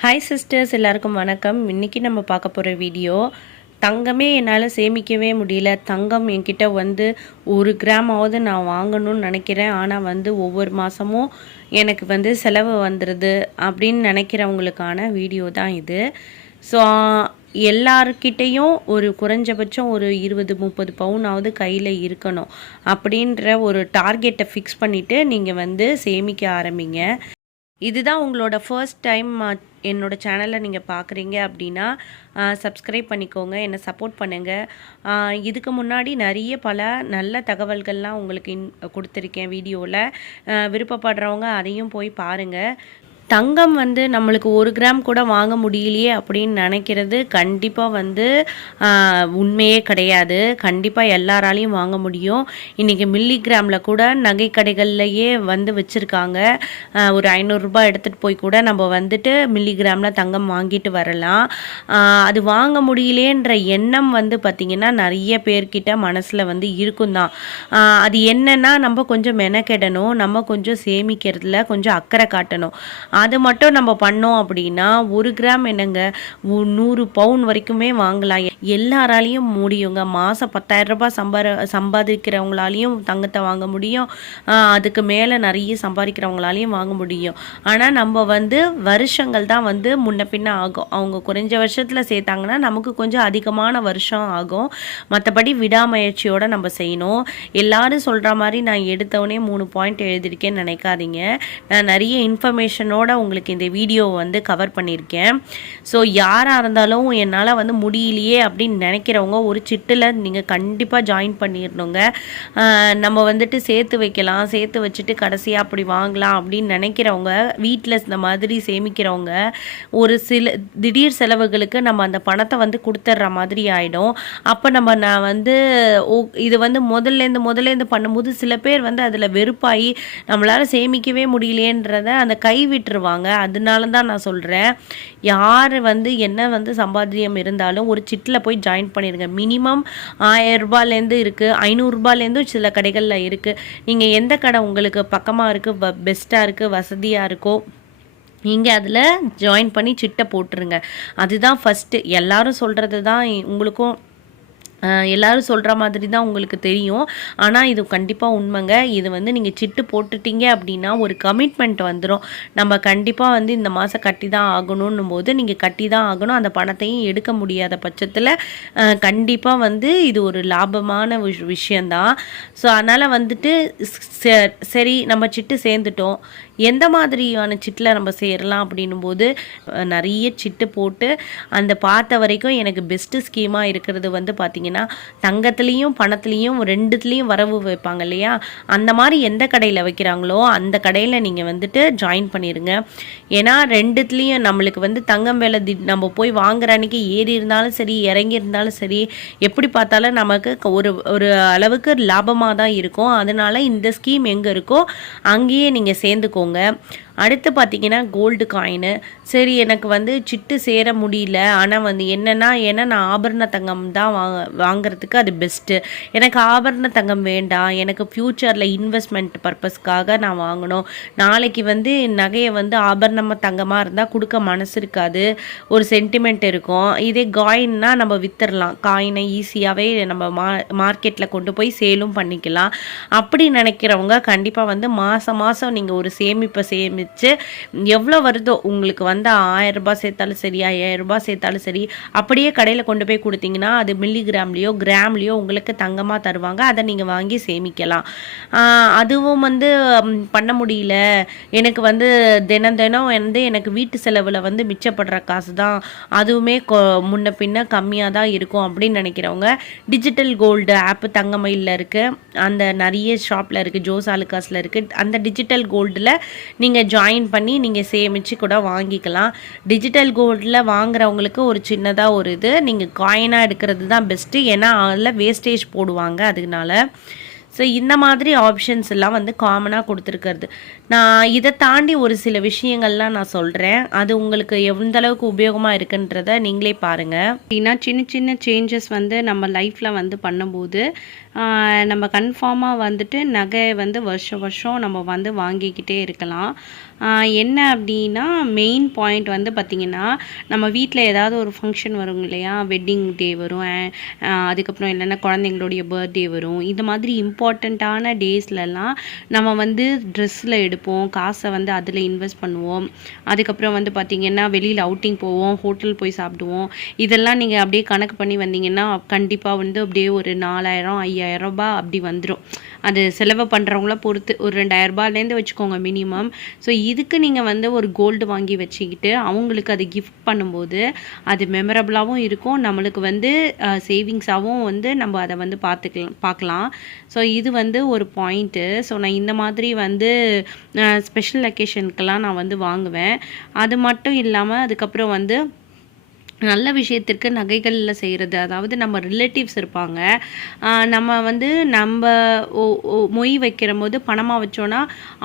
Hi sisters எல்லாருக்கும் வணக்கம். இன்றைக்கி நம்ம பார்க்க போகிற வீடியோ தங்கமே என்னால் சேமிக்கவே முடியல. தங்கம் என்கிட்ட வந்து ஒரு கிராமாவது நான் வாங்கணும்னு நினைக்கிறேன். ஆனால் வந்து ஒவ்வொரு மாதமும் எனக்கு வந்து செலவு வந்துடுது அப்படின்னு நினைக்கிறவங்களுக்கான வீடியோ தான் இது. ஸோ எல்லார்கிட்டேயும் ஒரு குறைஞ்சபட்சம் ஒரு இருபது முப்பது பவுனாவது கையில் இருக்கணும் அப்படின்ற ஒரு டார்கெட்டை ஃபிக்ஸ் பண்ணிவிட்டு நீங்கள் வந்து சேமிக்க ஆரம்பிங்க. இதுதான் உங்களோட ஃபர்ஸ்ட் டைம் என்னோட சேனலை நீங்கள் பார்க்குறீங்க அப்படின்னா சப்ஸ்கிரைப் பண்ணிக்கோங்க. என்னை சப்போர்ட் பண்ணுங்கள் இதுக்கு முன்னாடி நிறைய பல நல்ல தகவல்கள்லாம் உங்களுக்கு இன் கொடுத்துருக்கேன் வீடியோவில் விருப்பப்படுறவங்க அதையும் போய் பாருங்கள் தங்கம் வந்து நம்மளுக்கு ஒரு கிராம் கூட வாங்க முடியலையே அப்படின்னு நினைக்கிறது கண்டிப்பாக வந்து உண்மையே கிடையாது. கண்டிப்பாக எல்லாராலையும் வாங்க முடியும். இன்றைக்கி மில்லி கிராமில் கூட நகை கடைகள்லையே வந்து வச்சுருக்காங்க. ஒரு ஐநூறுரூபா எடுத்துகிட்டு போய் கூட நம்ம வந்துட்டு மில்லி கிராமில் தங்கம் வாங்கிட்டு வரலாம். அது வாங்க முடியலேன்ற எண்ணம் வந்து பார்த்திங்கன்னா நிறைய பேர்கிட்ட மனசில் வந்து இருக்கும் தான். அது என்னென்னா நம்ம கொஞ்சம் மெனக்கெடணும். நம்ம கொஞ்சம் சேமிக்கிறதுல கொஞ்சம் அக்கறை காட்டணும். அது மட்டும் நம்ம பண்ணோம் அப்படின்னா ஒரு கிராம் என்னங்க? நூறு பவுன் வரைக்குமே வாங்கலாம். எல்லாராலையும் முடியுங்க. மாதம் பத்தாயிரம் ரூபாய் சம்பார சம்பாதிக்கிறவங்களாலையும் தங்கத்தை வாங்க முடியும். அதுக்கு மேலே நிறைய சம்பாதிக்கிறவங்களாலையும் வாங்க முடியும். ஆனால் நம்ம வந்து வருஷங்கள் தான் வந்து முன்ன பின்ன ஆகும். அவங்க குறைஞ்ச வருஷத்தில் சேர்த்தாங்கன்னா நமக்கு கொஞ்சம் அதிகமான வருஷம் ஆகும். மற்றபடி விடாமுயற்சியோடு நம்ம செய்யணும். எல்லாரும் சொல்கிற மாதிரி நான் எடுத்தவொடனே மூணு பாயிண்ட் எழுதியிருக்கேன்னு நினைக்காதீங்க. நான் நிறைய இன்ஃபர்மேஷனோட உங்களுக்கு இந்த வீடியோவை வந்து கவர் பண்ணியிருக்கேன் ஸோ யாராக இருந்தாலும் என்னால் வந்து முடியலையே அப்படின்னு நினைக்கிறவங்க ஒரு சிட்டில் நீங்கள் கண்டிப்பாக ஜாயின் பண்ணிடணுங்க நம்ம வந்துட்டு சேர்த்து வைக்கலாம் சேர்த்து வச்சுட்டு கடைசியாக அப்படி வாங்கலாம் அப்படின்னு நினைக்கிறவங்க வீட்டில் இந்த மாதிரி சேமிக்கிறவங்க ஒரு சில திடீர் செலவுகளுக்கு நம்ம அந்த பணத்தை வந்து கொடுத்துட்ற மாதிரி ஆகிடும் அப்போ நம்ம நான் வந்து ஓ இது வந்து முதல்லேருந்து முதல்லேருந்து பண்ணும்போது சில பேர் வந்து அதில் வெறுப்பாகி நம்மளால் சேமிக்கவே முடியலேன்றத அந்த கை விட்டுருவாங்க சொல்லுவாங்க அதனால தான் நான் சொல்கிறேன் யார் வந்து என்ன வந்து சம்பாத்தியம் இருந்தாலும் ஒரு சிட்டில் போய் ஜாயின் பண்ணிடுங்க மினிமம் ஆயரூபாலேருந்து இருக்குது ஐநூறுரூபாலேருந்தும் சில கடைகளில் இருக்குது நீங்கள் எந்த கடை உங்களுக்கு பக்கமாக இருக்குது பெஸ்ட்டாக இருக்குது வசதியாக இருக்கோ நீங்கள் அதில் ஜாயின் பண்ணி சிட்டை போட்டுருங்க. அதுதான் ஃபஸ்ட்டு எல்லாரும் சொல்கிறது தான் உங்களுக்கும் எல்லோரும் சொல்கிற மாதிரி தான் உங்களுக்கு தெரியும். ஆனால் இது கண்டிப்பாக உண்மைங்க. இது வந்து நீங்கள் சிட்டு போட்டுட்டீங்க அப்படின்னா ஒரு கமிட்மெண்ட் வந்துடும் நம்ம கண்டிப்பாக வந்து இந்த மாதம் கட்டி தான் ஆகணும் போது நீங்கள் கட்டி தான் ஆகணும். அந்த பணத்தையும் எடுக்க முடியாத பட்சத்தில் கண்டிப்பாக வந்து இது ஒரு லாபமான விஷ் விஷயந்தான் ஸோ அதனால் வந்துட்டு சரி நம்ம சிட்டு சேர்ந்துட்டோம். எந்த மாதிரியான சிட்டில் நம்ம சேரலாம் அப்படின்னும் போது நிறைய சிட்டு போட்டு அந்த பார்த்த வரைக்கும் எனக்கு பெஸ்ட்டு ஸ்கீமாக இருக்கிறது வந்து பார்த்திங்கன்னா தங்கத்துலேயும் பணத்துலேயும் ரெண்டுத்துலேயும் வரவு வைப்பாங்க இல்லையா? அந்த மாதிரி எந்த கடையில் வைக்கிறாங்களோ அந்த கடையில் நீங்கள் வந்துட்டு ஜாயின் பண்ணிடுங்க ஏன்னா ரெண்டுத்துலேயும் நம்மளுக்கு வந்து தங்கம் வேலை தி நம்ம போய் வாங்குற அன்றைக்கி ஏறி இருந்தாலும் சரி இறங்கி இருந்தாலும் சரி எப்படி பார்த்தாலும் நமக்கு ஒரு ஒரு அளவுக்கு லாபமாக தான் இருக்கும். அதனால் இந்த ஸ்கீம் எங்கே இருக்கோ அங்கேயே நீங்கள் சேர்ந்துக்கோங்க. வச்சுக்கோங்க அடுத்து பார்த்தீங்கன்னா கோல்டு காயினு சரி எனக்கு வந்து சிட்டு சேர முடியல. ஆனால் வந்து என்னென்னா ஏன்னா நான் ஆபரண தங்கம் தான் வாங்க வாங்குறதுக்கு அது பெஸ்ட்டு எனக்கு ஆபரண தங்கம் வேண்டாம். எனக்கு ஃப்யூச்சரில் இன்வெஸ்ட்மெண்ட் பர்பஸ்க்காக நான் வாங்கணும். நாளைக்கு வந்து நகையை வந்து ஆபரணமாக தங்கமாக இருந்தால் கொடுக்க மனசு இருக்காது. ஒரு சென்டிமெண்ட் இருக்கும். இதே காயின்னா நம்ம வித்துடலாம். காயினை ஈஸியாகவே நம்ம மா மார்க்கெட்டில் கொண்டு போய் சேலும் பண்ணிக்கலாம். அப்படி நினைக்கிறவங்க கண்டிப்பாக வந்து மாதம் மாதம் நீங்கள் ஒரு சேமிப்பை சேமி வச்சு எவ்வளோ வருதோ உங்களுக்கு வந்து ஆயிரரூபா சேர்த்தாலும் சரி ஐயாயிரரூபா சேர்த்தாலும் சரி அப்படியே கடையில் கொண்டு போய் கொடுத்தீங்கன்னா அது மில்லிகிராம்லேயோ கிராம்லேயோ உங்களுக்கு தங்கமாக தருவாங்க. அதை நீங்கள் வாங்கி சேமிக்கலாம். அதுவும் வந்து பண்ண முடியல. எனக்கு வந்து தினம் தினம் வந்து எனக்கு வீட்டு செலவில் வந்து மிச்சப்படுற காசு தான் அதுவுமே முன்ன பின்ன கம்மியாக தான் இருக்கும் அப்படின்னு நினைக்கிறவங்க டிஜிட்டல் கோல்டு ஆப்பு தங்கமயிலில் இருக்குது அந்த நிறைய ஷாப்பில் இருக்குது ஜோஸ் ஆலுகாஸில் இருக்குது அந்த டிஜிட்டல் கோல்டில் நீங்கள் ஜாயின் பண்ணி நீங்கள் சேமித்து கூட வாங்கிக்கலாம். டிஜிட்டல் கோல்டில் வாங்குறவங்களுக்கு ஒரு சின்னதாக ஒரு இது. நீங்கள் காயினாக எடுக்கிறது தான் பெஸ்ட்டு ஏன்னா அதில் வேஸ்டேஜ் போடுவாங்க அதனால. ஸோ இந்த மாதிரி ஆப்ஷன்ஸ் எல்லாம் வந்து காமனாக கொடுத்துருக்கிறது. நான் இதை தாண்டி ஒரு சில விஷயங்கள்லாம் நான் சொல்கிறேன் அது உங்களுக்கு எந்த அளவுக்கு உபயோகமாக இருக்குன்றத நீங்களே பாருங்கள் அப்படின்னா சின்ன சின்ன சேஞ்சஸ் வந்து நம்ம லைஃப்பில் வந்து பண்ணும்போது நம்ம கன்ஃபார்மாக வந்துட்டு நகை வந்து வருஷம் வருஷம் நம்ம வந்து வாங்கிக்கிட்டே இருக்கலாம். என்ன அப்படின்னா மெயின் பாயிண்ட் வந்து பார்த்திங்கன்னா நம்ம வீட்டில் ஏதாவது ஒரு ஃபங்க்ஷன் வரும் இல்லையா? வெட்டிங் டே வரும் அதுக்கப்புறம் இல்லைன்னா குழந்தைங்களுடைய பர்த்டே வரும். இந்த மாதிரி இம்பார்ட்டண்ட்டான டேஸ்லலாம் நம்ம வந்து ட்ரெஸ்ஸில் எடுப்போம் காசை வந்து அதில் இன்வெஸ்ட் பண்ணுவோம். அதுக்கப்புறம் வந்து பார்த்திங்கன்னா வெளியில் அவுட்டிங் போவோம் ஹோட்டல் போய் சாப்பிடுவோம். இதெல்லாம் நீங்கள் அப்படியே கணக்கு பண்ணி வந்தீங்கன்னா கண்டிப்பாக வந்து அப்படியே ஒரு நாலாயிரம் ஐயாயிரம் ரூபாய் அப்படி வந்துடும் அது செலவு பண்ணுறவங்கள பொறுத்து ஒரு ரெண்டாயிரரூபாலேருந்து வச்சுக்கோங்க மினிமம் ஸோ இதுக்கு நீங்கள் வந்து ஒரு கோல்டு வாங்கி வச்சுக்கிட்டு அவங்களுக்கு அதை கிஃப்ட் பண்ணும்போது அது மெமரபுளாகவும் இருக்கும். நம்மளுக்கு வந்து சேவிங்ஸாகவும் வந்து நம்ம அதை வந்து பார்த்துக்கலாம் பார்க்கலாம். ஸோ இது வந்து ஒரு பாயிண்ட்டு ஸோ நான் இந்த மாதிரி வந்து ஸ்பெஷல் அக்கேஷனுக்கெல்லாம் நான் வந்து வாங்குவேன். அது மட்டும் இல்லாமல் அதுக்கப்புறம் வந்து நல்ல விஷயத்திற்கு நகைகளில் செய்கிறது அதாவது நம்ம ரிலேட்டிவ்ஸ் இருப்பாங்க. நம்ம வந்து நம்ம ஒ- மொய் வைக்கிற போது பணமாக வச்சோன்னா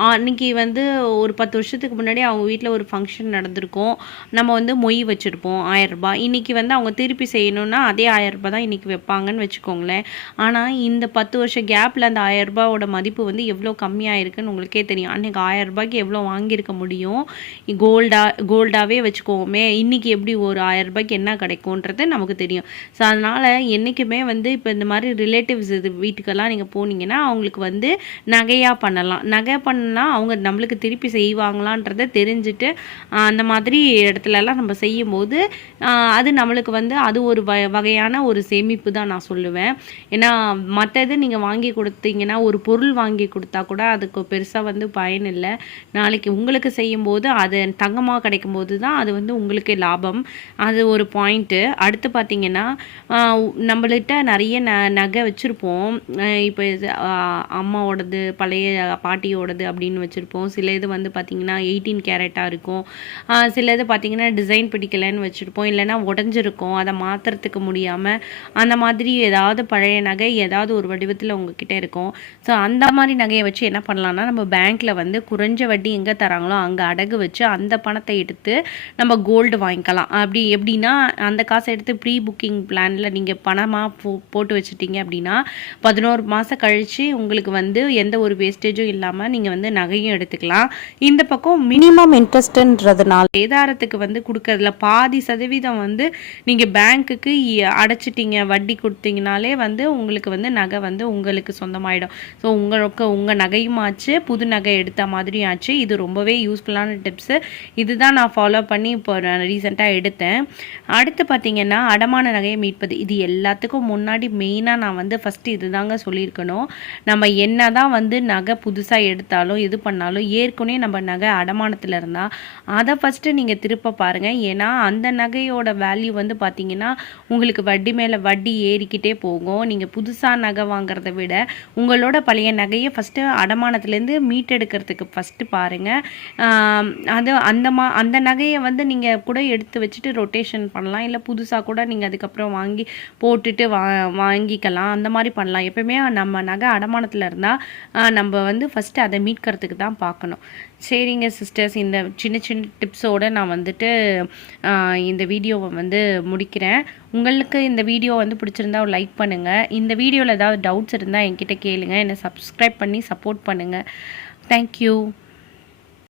அன்றைக்கி வந்து ஒரு பத்து வருஷத்துக்கு முன்னாடி அவங்க வீட்டில் ஒரு ஃபங்க்ஷன் நடந்திருக்கும். நம்ம வந்து மொய் வச்சுருப்போம் ஆயரரூபா. இன்றைக்கி வந்து அவங்க திருப்பி செய்யணுன்னா அதே ஆயரரூபா தான் இன்றைக்கி வைப்பாங்கன்னு வச்சுக்கோங்களேன். ஆனால் இந்த பத்து வருஷம் கேப்பில் அந்த ஆயரரூபாவோட மதிப்பு வந்து எவ்வளோ கம்மியாக இருக்குன்னு உங்களுக்கே தெரியும். அன்றைக்கி ஆயரரூபாய்க்கு எவ்வளோ வாங்கியிருக்க முடியும்? கோல்டா கோல்டாகவே வச்சுக்கோமே. இன்றைக்கி எப்படி ஒரு ரூபாய்க்கு என்ன கிடைக்கும்ன்றது நமக்கு தெரியும். ஸோ அதனால் என்றைக்குமே வந்து இப்போ இந்த மாதிரி ரிலேட்டிவ்ஸ் இது வீட்டுக்கெல்லாம் நீங்கள் போனீங்கன்னா அவங்களுக்கு வந்து நகையாக பண்ணலாம். நகை பண்ணால் அவங்க நம்மளுக்கு திருப்பி செய்வாங்களான்றதை தெரிஞ்சுட்டு அந்த மாதிரி இடத்துலலாம் நம்ம செய்யும்போது அது நம்மளுக்கு வந்து அது ஒரு வ வகையான ஒரு சேமிப்பு தான் நான் சொல்லுவேன். ஏன்னா மற்றது நீங்கள் வாங்கி கொடுத்தீங்கன்னா ஒரு பொருள் வாங்கி கொடுத்தா கூட அதுக்கு பெருசாக வந்து பயன் இல்லை. நாளைக்கு உங்களுக்கு செய்யும்போது அது தங்கமாக கிடைக்கும் போது தான் அது வந்து உங்களுக்கு லாபம். அது ஒரு பாயிண்ட்டு அடுத்து பார்த்தீங்கன்னா நம்மள்கிட்ட நிறைய ந நகை வச்சுருப்போம். இப்போ அம்மாவோடது பழைய பாட்டியோடது அப்படின்னு வச்சுருப்போம். சில இது வந்து பார்த்திங்கன்னா எயிட்டீன் கேரட்டாக இருக்கும். சில இது பார்த்திங்கன்னா டிசைன் பிடிக்கலைன்னு வச்சுருப்போம். இல்லைன்னா உடஞ்சிருக்கும். அதை மாற்றுறதுக்கு முடியாமல் அந்த மாதிரி ஏதாவது பழைய நகை ஏதாவது ஒரு வடிவத்தில் உங்ககிட்ட இருக்கும். ஸோ அந்த மாதிரி நகையை வச்சு என்ன பண்ணலான்னா நம்ம பேங்க்கில் வந்து குறைஞ்ச வட்டி எங்கே தராங்களோ அங்கே அடகு வச்சு அந்த பணத்தை எடுத்து நம்ம கோல்டு வாங்கிக்கலாம். அப்படி எப்படின்னா அந்த காசை எடுத்து ப்ரீ புக்கிங் பிளானில் நீங்கள் பணமாக போ போட்டு வச்சுட்டீங்க அப்படின்னா பதினோரு மாதம் கழித்து உங்களுக்கு வந்து எந்த ஒரு வேஸ்டேஜும் இல்லாமல் நீங்கள் வந்து நகையும் எடுத்துக்கலாம். இந்த பக்கம் மினிமம் இன்ட்ரெஸ்ட்ன்றதுனால வேதாரத்துக்கு வந்து கொடுக்கறதுல பாதி சதவீதம் வந்து நீங்கள் பேங்க்குக்கு அடைச்சிட்டீங்க. வட்டி கொடுத்தீங்கனாலே வந்து உங்களுக்கு வந்து நகை வந்து உங்களுக்கு சொந்தமாயிடும். ஸோ உங்களுக்கு உங்கள் நகையும் ஆச்சு புது நகை எடுத்த மாதிரியும் ஆச்சு. இது ரொம்பவே யூஸ்ஃபுல்லான டிப்ஸு இதுதான் நான் ஃபாலோ பண்ணி இப்போ ரீசெண்டாக எடுத்தேன். அடுத்து பார்த்தீங்கன்னா அடமான நகையை மீட்பது. இது எல்லாத்துக்கும் முன்னாடி மெயினாக நான் வந்து ஃபஸ்ட்டு இதுதாங்க சொல்லியிருக்கணும். நம்ம என்ன தான் வந்து நகை புதுசாக எடுத்தாலும் இது பண்ணாலும் ஏற்கனவே நம்ம நகை அடமானத்தில் இருந்தால் அதை ஃபஸ்ட்டு நீங்கள் திருப்ப பாருங்கள் ஏன்னா அந்த நகையோட வேல்யூ வந்து பார்த்தீங்கன்னா உங்களுக்கு வட்டி மேலே வட்டி ஏறிக்கிட்டே போகும். நீங்கள் புதுசாக நகை வாங்குறத விட உங்களோட பழைய நகையை ஃபஸ்ட்டு அடமானத்துலேருந்து மீட்டெடுக்கிறதுக்கு ஃபஸ்ட்டு பாருங்கள் அது அந்த மா அந்த நகையை வந்து நீங்கள் கூட எடுத்து வச்சுட்டு ரொட்டேஷன் பண்ணலாம். இல்லை புதுசாக கூட நீங்கள் அதுக்கப்புறம் வாங்கி போட்டுட்டு வா வாங்கிக்கலாம். அந்த மாதிரி பண்ணலாம். எப்பவுமே நம்ம நகை அடமானத்தில் இருந்தால் நம்ம வந்து ஃபஸ்ட்டு அதை மீட்கிறதுக்கு தான் பார்க்கணும். சரிங்க சிஸ்டர்ஸ் இந்த சின்ன சின்ன டிப்ஸோடு நான் வந்துட்டு இந்த வீடியோவை வந்து முடிக்கிறேன். உங்களுக்கு இந்த வீடியோ வந்து பிடிச்சிருந்தா ஒரு லைக் பண்ணுங்கள் இந்த வீடியோவில் ஏதாவது டவுட்ஸ் இருந்தால் என்கிட்ட கேளுங்க. என்னை சப்ஸ்கிரைப் பண்ணி சப்போர்ட் பண்ணுங்கள் தேங்க்யூ